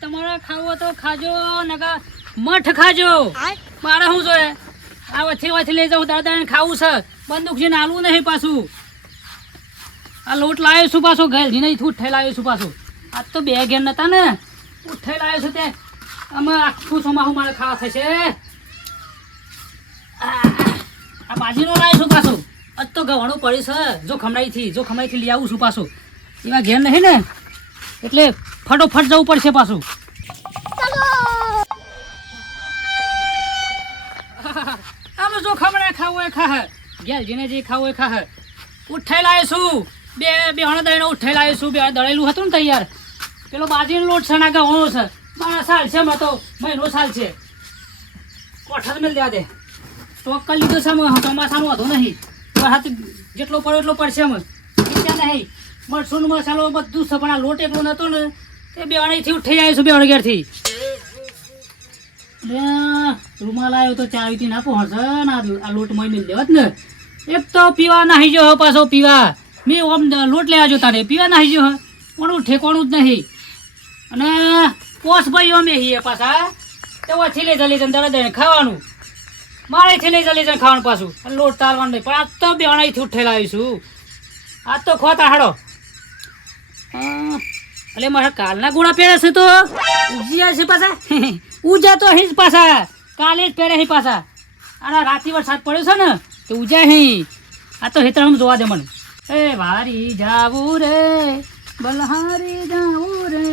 તમારે ખાવો તો ખાજો નકા મઠ ખાજો મારે શું જોઈએ આ વચ્ચે લઈ જાઉં દાદા ખાવું છે બંદૂક છે નાલું નહીં પાછું આ લોટ લાવ્યો છું પાછો ઘેર નહીં ઉઠાઈ લાવ્યો છું પાછું આજ તો બે ઘેર નતા ને ઉઠાઈ લાવ્યો છું તે આમાં આખું ચોમાસું મારે ખાવા થશે આ બાજીનો લાવ્યો છું પાછું આજ તો ગવાણું પડ્યું છે જો ખમણાઈથી લઈ આવું છું પાછું એવા ઘેર નહીં ને એટલે ફટોફટ જવું પડશે પાછું આમાં જો ખમણા ખાવું એ ખા ઘેર જેને જે ખાવું એ ખા ઉઠાઈ લાવ્યો છું બે હણ દઈને ઉઠાઈ લાવ્યો છું બે દળેલું હતું ને તૈયાર પેલો બાજીનો લોટ છે ના ગવાણો છે મારા સાલ છે મેં તો મહિનો સાલ છે કોઠા મેળ દેવા દે સ્ટોક કરી લીધો છે ચોમાસાનું હતો નહીં હાથ જેટલો પડ્યો એટલો પડશે અમે ત્યાં નહીં મરસું મસાલો બધું છે પણ આ લોટ એટલો નતો ને તે બે અણીથી ઉઠી આવ્યો છું બે અણગેરથી રૂમાલ આવ્યો તો ચાવીથી ના પહોંચે ને આ લોટ મય મિલ દેવા જ ને એક તો પીવા નાહી જો પાછો પીવા મેં ઓમ લોટ લેવા જો તારે પીવા નાહી જો કોનું ઠેકોણું જ નહીં અને પોસ ભાઈ અમે હીએ પાછા તો ઓછી લઈ જલી જઈને દડે ખાવાનું મારેથી લઈ જલી જઈને ખાવાનું પાછું લોટ તારવાનું નહીં પણ આજ તો બે અણાઈથી ઉઠેલા આવીશું આજ તો ખોતા હાડો એટલે મારા કાલના ગોળા પહેરે છે તો ઉજ્યા છે પાછા ઉજા તો અહીં જ પાછા કાલે જ પહેરે પાછા આ રાતી વરસાદ પડ્યો છે ને તો ઉજા અહીં આ તો હેતરામ જોવા દે મને એ વારી જાવું રે બલહારી જાવું રે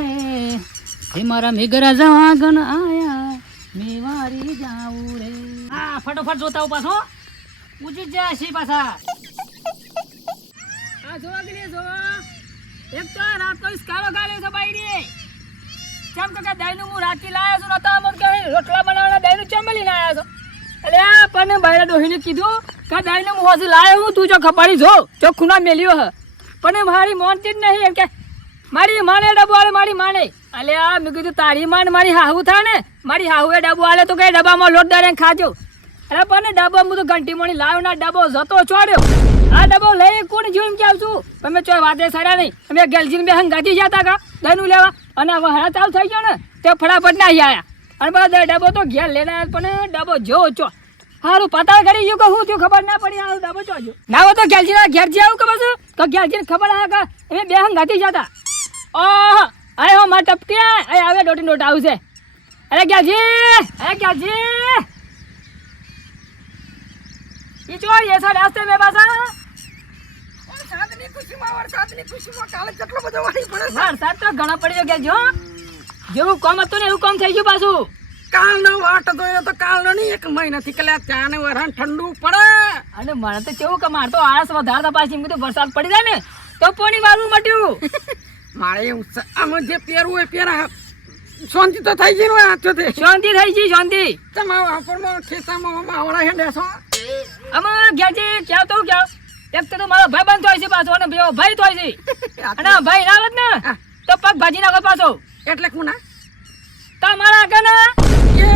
હે મારા મેઘરા જવાગન આયા મે વારી જાવું રે હા ફટોફટ જોતા હું પાછો ઉજી જ જાય છે પાછા આ જોવા ગઈ જોવા એક તો રાત તો ઇસ્કારો ગાલ્યો છે બાઈડી ચમ કે દાઈનું હું રાતી લાયો છું નતા મન કે રોટલા બનાવવાના દાઈનું ચમલી લાયો છો એટલે આ પણ બાયરા ડોહીને કીધું કે દાઈનું હું હજી લાયો હું તું જો ખપાડી જો ચોખ્ખું ના મેલ્યો હ પણ મારી મોનતી જ નહીં એમ કે મારી માને ડબ્બો આલે મારી માને અલે આ મેં કીધું તારી માન મારી હાહુ થાય ને મારી હાહુએ ડબ્બો આલે તો કઈ ડબ્બામાં લોટ દરે ખાજો અરે પણ ડબ્બો હું તો ઘંટી મોણી લાવ્યો ના ડબ્બો જતો ચોડ્યો આ ડબ્બો લઈ કોણ જોઈને કે આવશું તમે ચોય વાદે સારા નહીં અમે ગેલજીને બે હંગાથી જતા કા દનું લેવા અને વહરા ચાલુ થઈ ગયો ને તે ફટાફટ ના આવ્યા અને બધા ડબ્બો તો ઘેર લઈને આવ્યા પણ ડબ્બો જો ચો હારું પતા કરી ગયું કે હું થયું ખબર ના પડી આ ડબ્બો ચોજો ના હોય તો ગેલજીના ઘેર જે આવું ખબર છે તો ગેલજીને ખબર આ કે અમે બે હંગાથી જતા ઓહ અરે હો માં ટપક્યા અરે આવે ડોટી નોટ આવશે અરે ગેલજી ये चोर ये सारे रास्ते में पासा सातनी खुशीમાં કાલે કેટલો બધો વાડી પડે વરસાદ તો ઘણા પડ્યો કે જો જેવું કામ હતું ને એવું કામ થઈ ગયું પાછું કાલનો વાટ જોયો તો કાલનો નહીં એક મહિનાથી કલ્યા ત્યાં ને વરાણ ઠંડુ પડે અને મને તો કેવું કે માર તો આળસ વધારતા પાછી મેં તો વરસાદ પડી જાય ને તો પાણી વાળું મટ્યું મારે આમ જે પહેરવું એ પહેરા શાંતિ તો થઈ ગઈ ને હાથો શાંતિ થઈ ગઈ શાંતિ તમારા આપણમાં ખેતામાં માવડા હેડે છો અમાર ગેજી ક્યાં તો ક્યાં એક તો મારો ભાઈ બંધ થાય છે પાછો અને ભાઈ થાય છે અને ભાઈ ના આવત ને તો પગ ભાજી નાખો પાછો એટલે કોના તમારા આગળ એ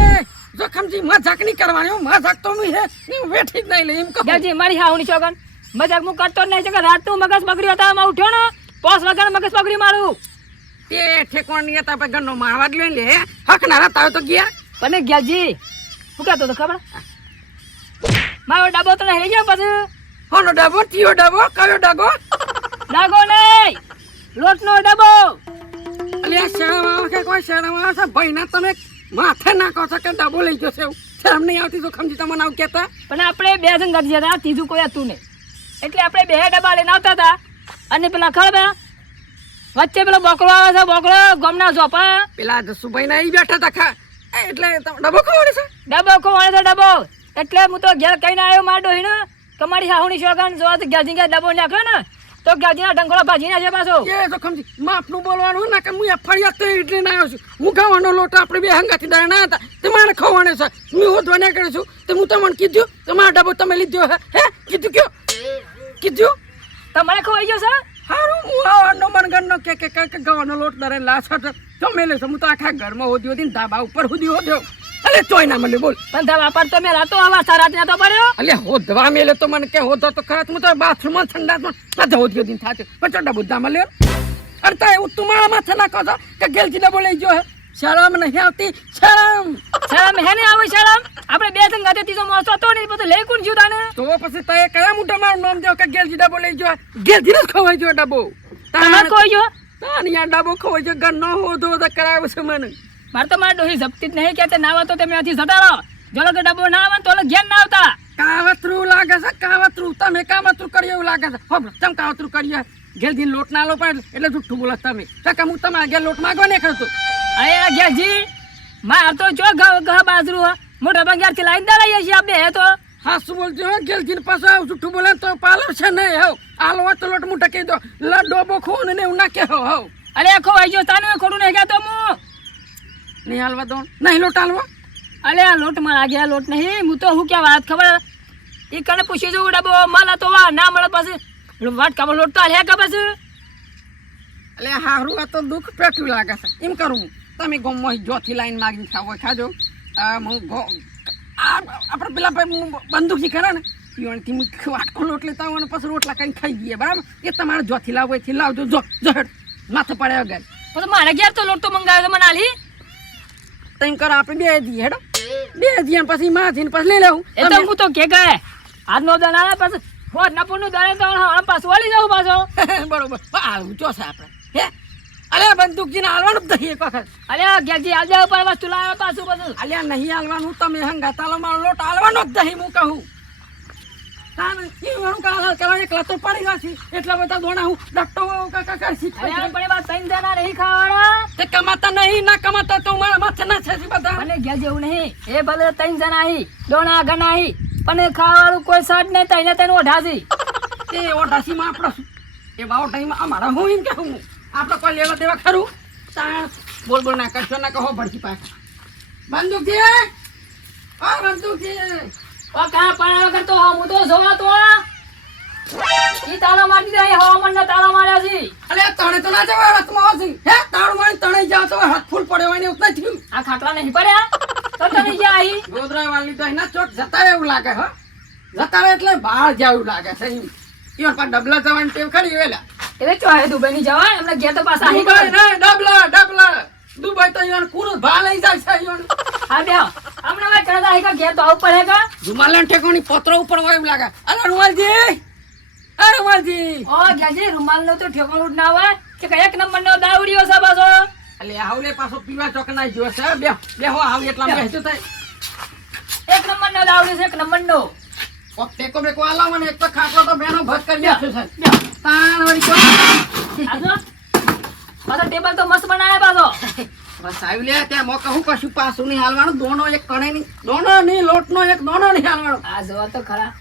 જોખમજી મજાક નહીં કરવાની મજાક તો હું હે વેઠી જ નહીં લે એમ કહું ગેજી મારી હાવણી છોગન મજાક હું કરતો જ નહીં કે રાત તું મગજ બગડ્યો હતા માં ઉઠ્યો ને પોસ વગર મગજ બગડી મારું તે ઠેકોણ ની હતા પછી ગન્નો મારવા જ લઈ લે હક ના રાત તો ગયા પણ ગેજી શું કહેતો તો ખબર મારો ડબ્બો તો રહી ગયો પછી હોનો ડબ્બો તીયો ડબ્બો કયો ડબ્બો નહીં લોટનો ડબ્બો અલ્યા શરમ કે કોઈ શરમ આવશે ભાઈના તમે માથે નાખો છો કે ડબ્બો લઈ ગયો છે શરમ નહીં આવતી તો ખમજી તમને આવ કહેતા પણ આપણે બે જણ ગઢ જતા ત્રીજું કોઈ હતું નહીં એટલે આપણે બે ડબ્બા લઈને આવતા હતા અને પેલા ખબર વચ્ચે પેલો બોકડો આવે છે બોકડો ગમના ઝોપા પેલા જસુભાઈ ના આવી બેઠા હતા ખા એટલે ડબ્બો ખોવાડે છે ડબ્બો એટલે હું તો ઘેર કહીને આવ્યો માર ડોહીને તમારી હાહુની શોગન જો તો ગેજી કે ડબ્બો નાખ્યો ને તો ગેજીના ડંગોળા ભાજી નાખે પાછો એ તો ખમજી માપનું બોલવાનું ના કે હું ફળિયા તો એટલે ના આવ્યો છું હું ખાવાનો લોટ આપણે બે હંગાથી દાડા ના હતા તમારે ખવાને છે હું હોદવા ના કરું છું તો હું તમને કીધું તમારો ડબ્બો તમે લીધો હે કીધું તમારે ખવાઈ ગયો છે હારું હું આવવાનો મનગણનો કે ગવાનો લોટ દરે લાછટ તો મેલે છે હું તો આખા ઘરમાં હોદ્યો હતી ને ધાબા ઉપર સુધી હોદ્યો અલે તોય ના મને બોલ પણ ધાબા પર તો મેં રાતો આવા સારાત ના તો પડ્યો અલે હોદવા મેલે તો મને કે હોદો તો ખરાત હું તો બાથરૂમમાં ઠંડામાં બધા હોદ્યો દીન થાતે પચડા બુદ્ધા મળ્યો અરે તો એવું તમારા માથે નાખો છો કે ગેલજી ડબ્બો લઈ ગયો હે શરમ નહીં આવતી શરમ હે ને આવે શરમ આપણે બે સંગાતે ત્રીજો માણસ હતો ને બધું લઈ કોણ જ્યું તાને તો પછી તય કયા મોટા મારું નામ દેવ કે ગેલજી ડબ્બો લઈ જો ગેલજી જ ખવાઈ જો ડબ્બો તમે કોઈ જો તાન યા ડબ્બો ખવાઈ જો ઘર નો હોધો તો કરાવ છે મને માર તો માર ડોહી જપતી જ નહીં કે તે નાવા તો તમે આથી સટાડો જો કે ડબ્બો ના આવે તો ઘેર ના આવતા કાવતરું લાગે છે કાવતરું તમે કાવતરું કર્યું એવું લાગે છે હોબ તમ કાવતરું કર્યું ગેલજી લોટ ના લો પણ એટલે જુઠ્ઠું બોલો તમે કાકા હું તમારા ઘેર લોટ માંગવા નહીં કરતો અરે આ ઘેરજી માર તો જો ગહ બાજરું મોટા બંગાર થી લાઈન દલાઈએ છીએ આપણે હે તો હા શું બોલજો હો ગેલજી ને પાછો આવું જુઠ્ઠું બોલે તો પાલર છે નહીં હો આલો તો લોટ મુઠા કહી દો ડોબો ખોન ને એવું નાખે હો અરે ખોવાઈ ગયો તાને ખોડું નહીં કહેતો હું નહીં હાલવા દો નહીં લોટ હાલવા અલે આ લોટ માં લાગ્યા લોટ નહીં હું તો હું ક્યાં વાત ખબર એ કને પૂછી જવું ડબ્બો મળે તો વા ના મળે પછી વાત ખબર લોટ તો હાલ્યા ખબર છે એટલે હારું આ તો દુઃખ પેટું લાગે છે એમ કરું તમે ગોમમાં જોથી લાઈન માગીને ખાવો ખાજો આપણે પેલા ભાઈ બંદૂકથી ખરા ને પીવાનથી હું વાટકો લોટ લેતા હોય અને પછી રોટલા કરીને ખાઈ દઈએ બરાબર એ તમારે જોથી લાવો એથી લાવજો જો હેડ માથે પડ્યા વગર પછી મારે ઘેર તો લોટ તો મંગાવ્યો તો મને આલી તેમ કરો આપણે બે દઈએ હેડો બે દઈએ પછી માથીને પછી લઈ લેવું એ તો હું તો કે ગયે આજનો દાણા પછી હોત નપુરનું દાણે તો પાછું વળી જવું પાછો બરોબર આવું ચોસે આપણે હે અલે બંદૂકજીને હાલવાનું જ નહીં એક વખત અરે ઘેરજી આલ જાવ પર વસ્તુ લાવ્યો પાછું બધું અલ્યા નહીં હાલવાનું તમે હંગા તાલો મારો લોટ હાલવાનો જ નહીં હું કહું તાને ઈવાનું કાલ કરવા એકલા તો પડી ગયા છે એટલા બધા દોણા હું ડટ્ટો કાકા કરશી અરે પણ એમાં ત્રણ જણા રહી ખાવાના તે કમાતા નહીં ના કમાતા તો મારા માથે ના છે બધા મને ઘેર જેવું નહીં એ ભલે ત્રણ જણા હી દોણા ગણા હી પણ ખાવાનું કોઈ સાડ નહીં તઈને તઈને ઓઢાસી એ ઓઢાસીમાં આપણો એ બાવો ટાઈમ અમારા હું એમ કહું આપણે કોઈ લેવા દેવા ખરું તા બોલ બોલ ના કરશો ના કહો ભડકી પાસે બંદૂકજી ઓ બંદૂકજી ઓ કા પાણા વગર તો હું તો જોવા તો ઈ તાળા મારી દે હવામાન ના તાળા માર્યા છે અલે તણે તો ના જવા હાથમાં આવશે હે તાળ મારી તણે જાવ તો હાથ ફૂલ પડ્યો હોય ને એવું નથી થયું આ ખાટલા નહીં પડ્યા તો તને જ્યાં આવી ગોદરા વાલી તો એના ચોક જતા રહે એવું લાગે હો જતા રહે એટલે બહાર જેવું લાગે છે એમ ઈવન પર ડબલા જવાની ટેવ ખરી વેલા એટલે ચોહે દુબઈ ની જવાય એમને ઘેર તો પાછા આવી દુબઈ નહીં ડબલા દુબઈ તો ઈવન કુરું ભા લઈ જાય છે ઈવન હા બે હમણાં મેં કહેતા હે કે ઘેર તો આવું પડે કા રૂમાલન ઠેકોની પત્રો ઉપર હોય એવું લાગે અરે રૂમાલજી ઓ ઘેરજી રૂમાલ નો તો ઠેકોણું ના હોય કે એક નંબર નો દાવડીઓ છે પાછો અલે આવલે પાછો પીવા ચોક ના જો છે બેહો આવ એટલા બેસજો થાય એક નંબર નો દાવડી છે એક નંબર નો ઓ ટેકો બેકો આલાવ મને એક તો ખાટલો તો બેનો ભત કરી નાખ્યો છે તાણ વળી જો આજો પાછો ટેબલ તો મસ્ત બનાવ્યા પાછો બસ આવી લે ત્યાં મો કહું કશું પાછું નહીં હાલવાનું દોનો એક કણે નહીં દોનો નહીં લોટનો એક દોનો નહીં હાલવાનો આ જો તો ખરા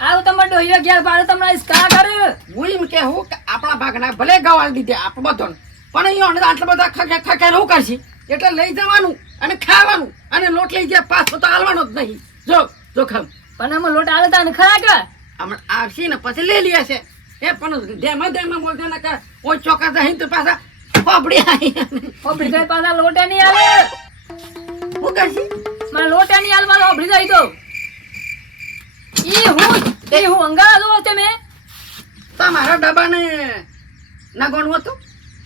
આવ તમાર ડોહીઓ ઘેર પાડે તમને ઇસ્કા કરે હું એમ કહું કે આપણા ભાગના ભલે ગવાળ દીધે આપણે બધોને પણ અહીંયા આટલા બધા ખખે રહું કરશી એટલે લઈ જવાનું અને ખાવાનું અને લોટ લઈ જાય પાછો તો હાલવાનો જ નહીં જો જોખમ પણ આમાં લોટ આવે તા ને ખરા કે હમણાં આવશે ને પછી લઈ લે છે એ પણ ધેમાં બોલતો ને કે ઓય ચોકા જઈને તો પાછા પોપડી આવી ઓબડી જાય પાછા લોટે નહીં આવે હું કરશી મને લોટે નહીં હાલવા ઓબડી જાય તો ઈ હું અંગારા જો તમે તમારા ડબ્બાને ના ગણવું હતું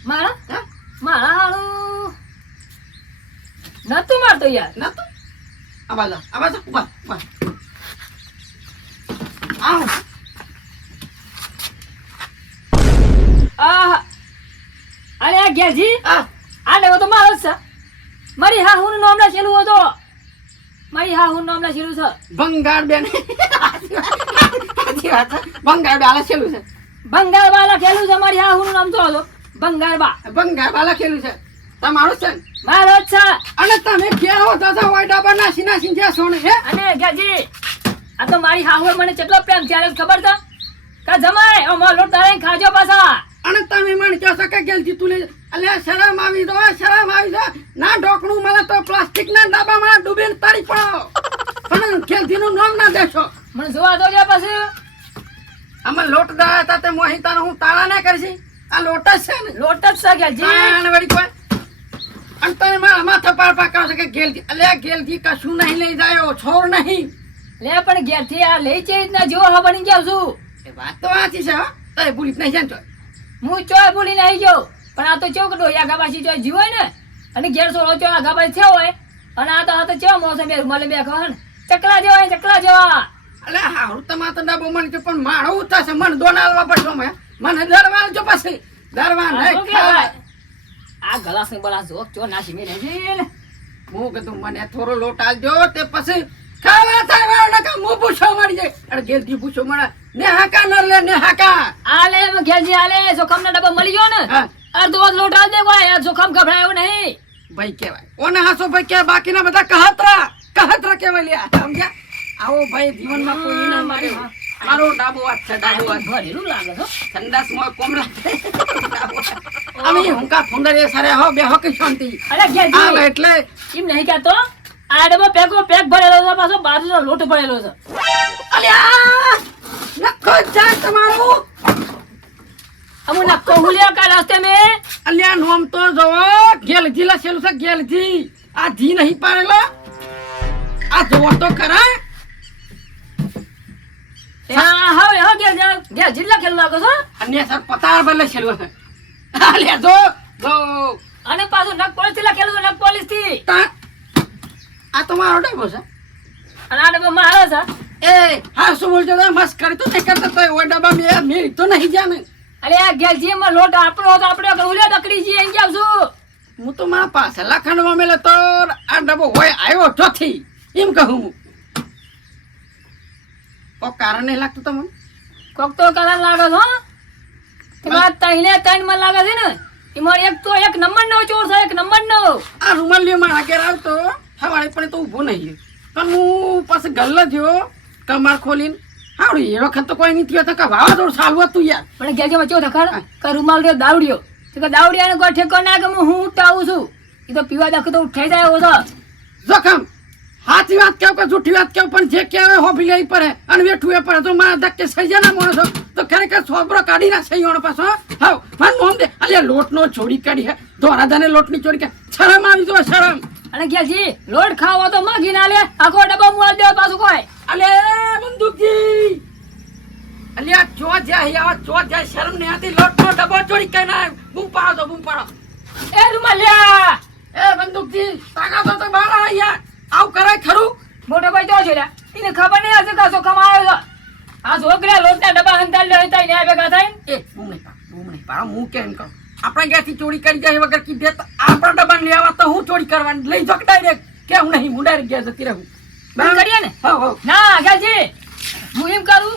મારા મારા હારું નતું મારતો યાર નતું આવાજ ઉભા આવ અરે આ ઘેરજી આ લેવો તો મારો જ છે મારી હાહુનું નામ લખેલું હતો મારી હાહુનું નામ લખેલું છે બંગાળ બેન સાચી વાત છે બંગાળ બા લખેલું છે બંગાળબા લખેલું છે મારી હાહુનું નામ તો હતો બંગાળબા બંગાળ લખેલું છે તમારું છે મારો જ છે અને તમે ક્યાં હો તો હોય ડબ્બા નાસી જ્યાં સોને હે અને ઘેરજી આ તો મારી હાહુ મને કેટલો પ્રેમ ત્યારે ખબર છે કે જમાય ઓ મારો લોટ દાળે ખાજો પાછા અને તમે મને કહો છો કે ગેલજી તું લઈ અલ્યા શરમ આવી દો ના ઢોકણું મળે તો પ્લાસ્ટિક ના ડબ્બામાં ડૂબીને તળી પડો પણ ગેલજી નું નામ ના દેશો મને જોવા દો લે પછી આમાં લોટ દાળા હતા તે મોહિતાનો હું તાળા ના કરશી આ લોટ જ છે ને લોટ જ છે ઘેરજી અને વળી કોઈ અને તમે મારા માથા પાર પાકાવ છો કે ગેલજી અલ્યા ગેલજી કશું નહીં લઈ જાયો છોર નહીં લે પણ ઘેરથી આ લઈ છે ના જો હા બની જાવ છું એ વાત તો વાંચી છે હો તો ભૂલી નહીં જાણતો હું ચોય ભૂલી નહીં ગયો પણ આ તો ચોક ડોયા ગાબાસી ચોય જીવો ને અને ઘેર સોળો ચો આગા ભાઈ થયો હોય અને આ તો ચેવા મોસમ બે રૂમાલે બેઠો હે ને ચકલા જેવા ચકલા જેવા. અલે હારું તમારે તો ડબો મને કે પણ મારો ઉતાર છે મને દોનાલવા પડશો મને દરવાલ જો પછી દરવાલ આ શું નહીં કહેવાય? આ ગલાસ ને બલાસ જોક ચો નાસી મેલે છે ને. હું કીધું મને થોડો લોટ આલજો તે પછી ખાવા થાય ના કા હું પૂછો મળી જાય અરે ગેલથી પૂછો મળે ને હાકા ન લે ને હાકા આલે ઘેરજી આલે જોખમ ના ડબ્બા મળી ગયો ને હા. અડધો લોટ આલ દે ભાઈ આ જોખમ ગભરાયો નહીં. ભાઈ કહેવાય ઓને હાસો ભાઈ કે બાકીના બધા કહતરા કહેવાય લ્યા સમજ્યા આવો ભાઈ જીવનમાં કોઈ ના મારે મારો ડાબો હાથ છે ડાબો હાથ ઘરેલું લાગે છો. ઠંડાસમાં કોમલા અમે હુંકા ફુંદરે સારે હો બે હો કે શાંતિ અરે ઘેરજી આવે એટલે એમ નહીં કહેતો આ ડબ્બો પેક ભરેલો છે પાછો બાજુનો લોટ ભરેલો છે. અલ્યા નખો જા તમારું અમુ નક્કો હુલ્યા કા રસ્તે મે અલ્યા નોમ તો જોવો ગેલજી લખેલું છે ગેલજી આ જી નહીં પાડેલો આ જોવો તો ખરા હા ઘેર જિલ્લા ખેલ લાગો છો. અન્ય સર પતાર પર લખેલું છે અલ્યા જો અને પાછું નક પોલીસ થી લખેલું છે નક પોલીસ થી. આ તો મારો ડબ્બો છે અને આ ડબ્બો મારો છે. એ હા શું બોલજો તો મસ્ત કરી તો નહીં કરતા તો ઓય ડબ્બા મેરી તો નહીં જાને અરે આ ઘેરજી માં લોટ આપણો તો આપણે ઉલ્યા તકડી જી અહીં જાવ છું. હું તો મારા પાસે લાખંડમાં મેલે તો આ ડબ્બો હોય આવ્યો ચોથી એમ કહું હું કોઈ કારણ નહીં લાગતું તમને કોક તો કલર લાગે છો. એમાં ત્રણ માં લાગે છે ને એમાં એક નંબર નો ચોર છે એક નંબર નો. આ રૂમાલ લ્યો મારા ઘેર આવતો સવારે પણ તો ઊભો નહીં પણ હું પાસે ગલ્લો થયો કમાર ખોલીને હારું એ વખત તો કોઈ નહીં થયો તો કે વાવાઝોડું ચાલુ હતું યાર પણ ઘેરજી માં ચો થખર કે રૂમાલ રહ્યો દાવડિયો તો કે દાવડિયાને કોઈ ઠેકો ના કે હું ઉઠાવું છું એ તો પીવા દખ તો ઉઠાઈ જાય એવો છે. જોખમ સાચી વાત કેવું કે જૂઠી વાત કેવું પણ જે કહેવાય હોભી લઈ પડે અને વેઠવું એ પડે તો મારા ધક્કે સહી જાય ના માણસો તો ખરેખર સોબરો કાઢી ના સહી હોણ પાછો હાવ મારું મોમ દે અલ્યા લોટનો ચોરી કાઢી હે દોરાદાને લોટની ચોરી કે શરમ આવી જો શરમ અને ઘેરજી લોટ ખાવા તો માગી ના લે આખો ડબ્બો મુઆલ દેવા પાછું કોઈ. અલે બંદૂકજી અલ્યા જો જાય શરમ નહીં આતી લોટનો ડબ્બો ચોરી કઈ ના બૂમ પાડો એ રૂમાલ લ્યા એ બંદૂકજી તાકાતો તો બાળા યાર આવ કરાય ખરું મોટો ભાઈ તો છે એને ખબર નહીં હશે કશો કમાયો છે. આ છોકરા લોટના ડબ્બા હંતાલ લે હતા ને ભેગા થાય એ બૂમ નહીં પાડો હું કેમ કહું આપણા ઘેરથી ચોરી કરી જાય વગર કીધે તો આપણા ડબ્બાને લેવા તો હું ચોરી કરવાની લઈ જો ડાયરેક્ટ કે હું નહીં હું ડાયરેક્ટ ઘેર જતી રહું બંધ કરીએ ને. હા ના ઘેરજી હું એમ કરું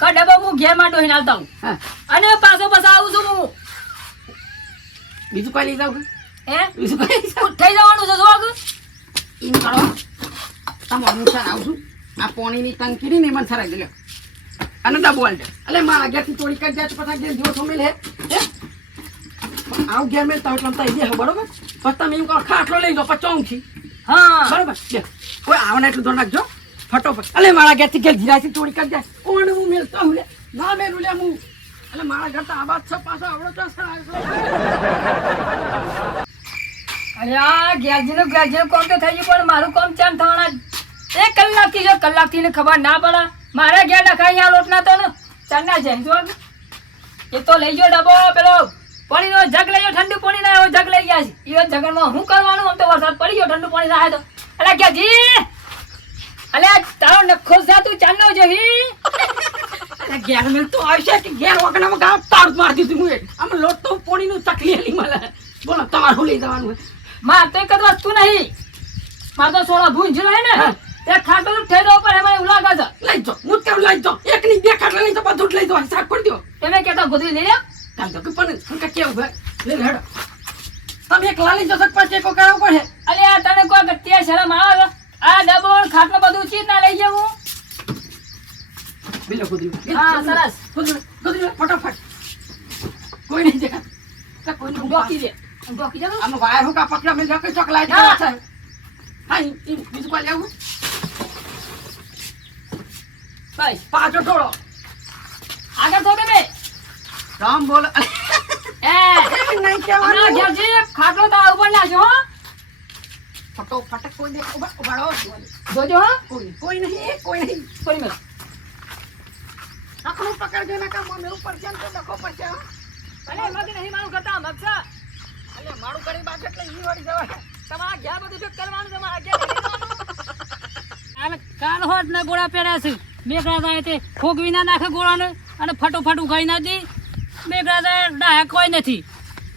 કે ડબ્બો હું ઘેર માં ડોહીને આવતા હું હા અને પાછો આવું છું હું. બીજું કોઈ લઈ જાવ હે બીજું કોઈ થઈ જવાનું છે જોગ. એમ કરો તમારું સર આવશું આ પોણીની ટંકી ને મને સરાઈ દે અને ડબ્બો આલ દે એટલે મારા ઘેરથી ચોરી કરી જાય તો પછી ઘેર જેવો છો મેલે હે આવ ઘેર મેં તો એટલે તઈ દે બરોબર પછી તમે એમ કહો ખાટલો લઈ જાઓ પછી ચોંખી હા બરોબર લે કોઈ આવને એટલું ધોર નાખજો ફટોફટ એટલે મારા ઘેરથી ઘેર જીરાથી ચોરી કરી જાય કોણ હું મેલતો હું લે ના મેલું લે હું એટલે મારા ઘર તો આબાદ છે પાછો આવડો તો સર અલ્યા ઘેરજીનું કામ તો થઈ ગયું પણ મારું કામ ચામ થવાના 1 કલાકથી જો કલાકથી ને ખબર ના પડે મારે ઘેર નખાઈ આ લોટ ના તો ને ચારના જેમ જો એ તો લઈ ગયો ડબ્બો પેલો પાણીનો જગ લઈ ગયો ઠંડુ પાણી ના એવો જગ લઈ ગયા છે એ જગનમાં હું કરવાનું આમ તો વરસાદ પડી ગયો ઠંડુ પાણી ના તો અલ્યા ઘેરજી અલ્યા તારો નખો જા તું ચાંદનો જોહી ઘેર મેલતો આવશે કે ઘેર વગણામાં ગાવ તાર માર દીધું હું આમ લોટ તો પોણીનું તકલી હેલી મળે બોલો તમારું લઈ જવાનું માર તો એક જ વસ્તુ નહીં માર તો સોળા ભૂંજ રહે ને તે ખાટલું ઠેરો પર એમાં એવું લાગે છે લઈ જાઓ હું કેમ લઈ જાઓ એક ની બે ખાટલા લઈ જાઓ બધું જ લઈ જાઓ હિસાબ કરી દો તમે કેતા ગોદરી લઈ લે ચાલ તો પણ હું કે કેવું ભાઈ લે હેડો તમે એક લાલી જશક પછી કો કરાવ પડે અલ્યા તને કોઈ ગત્યા શરમ આવે આ ડબ્બો ખાટલો બધું ચીજ ના લઈ જવું બિલો કુદરી હા સરસ કુદરી ફટાફટ કોઈ નહીં દેખા કોઈ નહીં ડોકી દે ડોકી દે આનો વાયર હું કા પકડા મેં જો કે ચોકલાઈ દે છે હા બીજું કોઈ લેવું ભાઈ પાછો ટોળો આગળ તો બે રામ બોલ એ નહીં ના કહેવાનું ઘેરજી ખાટલો તો આ ઉપર નાખજો હો ફટોફટ કોઈ દે ઉભાડો જોજો હો કોઈ નહીં કોઈ મેં આખું પકડજો ના કામ મને ઉપર છે તો ડકો પડશે અલે મગ નહીં મારું કરતા મગસા એટલે મારું કરી બાદ એટલે ઈ વળી જવાય. તમારા ઘેર બધું શું કરવાનું તમારા ઘેર કાલ હોત ને ગોળા પહેર્યા છે મેઘરાજા તે ખોગવી ના નાખે ગોળાને અને ફટોફટ ઉગાઈ ના દે મેઘરાજા ડાયા કોઈ નથી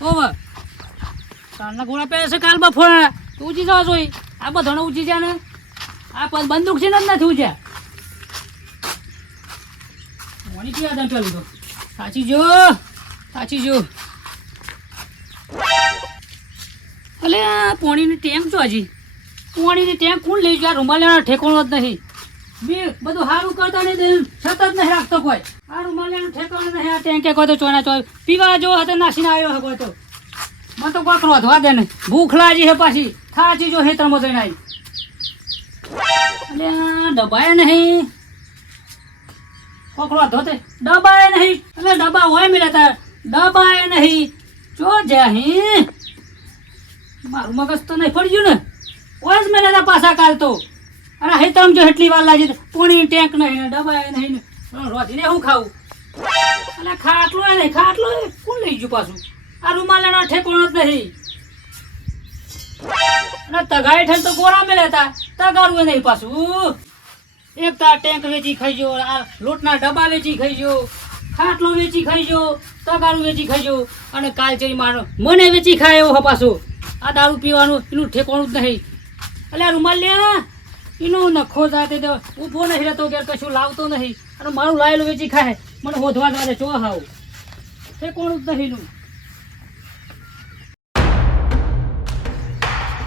ઓવર કાલના ગોળા પહેર્યા છે કાલ બફોરા ઊંચી જવા જોઈએ આ બધાને ઊંચી જાય ને આ બંદૂક છે ને જ નથી ઊંચ્યા મોની પીવા દે પેલું તો સાચી જો અલે આ પાણીની ટેન્ક તો હજી પાણીની ટેન્ક કોણ લઈ ગયો રૂમાલ લેવાનો ઠેકાણો જ નહીં મેં બધું સારું કરતા નહીં સતત નહીં રાખતો કોઈ આ રૂમાલ લેવાનો ઠેકાણો નહીં આ ટેન્કે કોઈ તો ચોના ચોય પીવા જો હતો નાસીને આવ્યો હોય કોઈ તો મને તો કોક રોધવા દે ને ભૂખ લાગી છે પાછી થાચી જો હેતરમાં જઈને આવી અલે આ ડબાય નહીં કોક રોધો તે ડબાય નહીં એટલે ડબ્બા હોય મિલતા ડબાય નહીં જો જ્યાં મારું મગજ તો નહીં પડ્યું ને ઓજ મેં પાછા કાલ તો અને હેતમ જો એટલી વાર લાગી પોણી ટેન્ક નહીં ને ડબાય નહીં ને રોધીને હું ખાવું અને ખાટલો નહીં ખાટલો કોણ લઈ ગયું પાછું આ રૂમાલાનો ઠેકોણો જ નહીં અને તગાઈ ઠેલ તો ગોળા મેં લેતા તગાડવું નહીં પાછું એક તો આ ટેન્ક વેચી ખાઈ ગયો આ લોટના ડબ્બા વેચી ખાઈ ગયો ખાટલો વેચી ખાઈ ગયો તગારું વેચી ખાઈ ગયો અને કાલ ચડી મારો મને વેચી ખાય એવો પાછો આ દારૂ પીવાનું એનું ઠેકાણું જ નહીં એટલે આ રૂમાલ લે એનો નખો જાતે ઊભો નહીં રહેતો કે કશું લાવતો નહીં અને મારું લાયેલું વેચી ખાય મને હોધવા જાતે ચો હાવ ઠેકાણું જ નહીં એનું